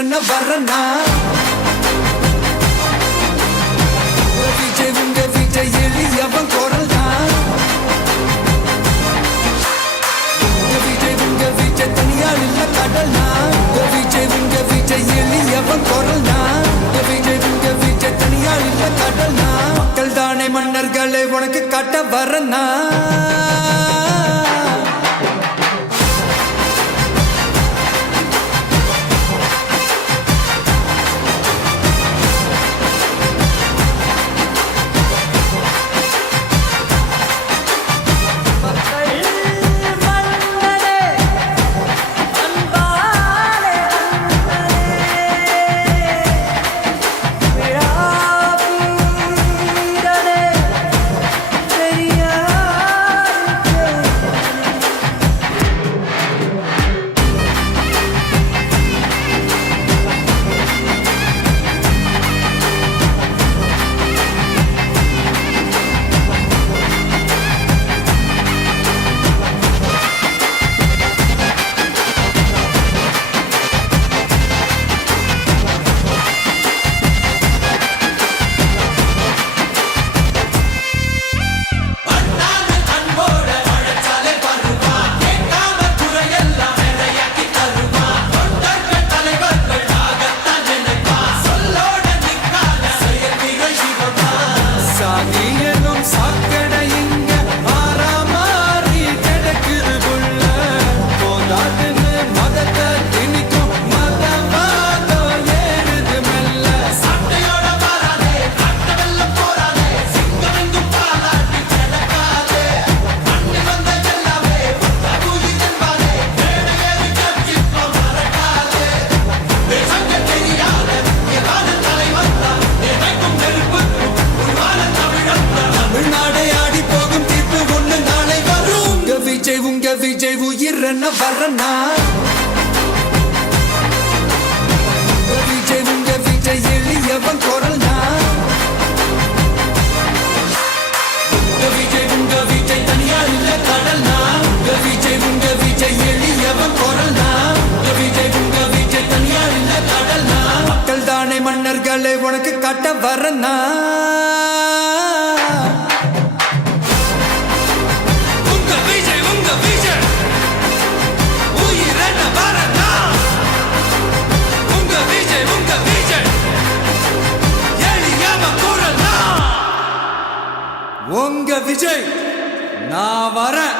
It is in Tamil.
உயிரென்ன வரனா விஜய் உங்க விஜய் எளியவன் குரல் தான் விஜய் உங்க விஜய் தனியால் இல்ல கடல் தான் விஜய் உங்க விஜய் எளியவன் குரல் தான் விஜய் உங்க விஜய் தனியால் இல்ல கடல் தான் மக்கள் தானே மன்னர்களை உனக்கு காட்ட வரனா விஜய் உயிரென்ன வரனா விஜய் உங்க விஜய் எளியவன் குரல் தான் விஜய் உங்க விஜய் தனியால் இல்ல கடல் தான் விஜய் உங்க விஜய் எளியவன் குரல் தான் விஜய் உங்க விஜய் தனியால் இல்ல கடல் தான் மக்கள் தானே மன்னர்களை உனக்கு காட்ட வரனா உங்க விஜய் நான் வரேன்.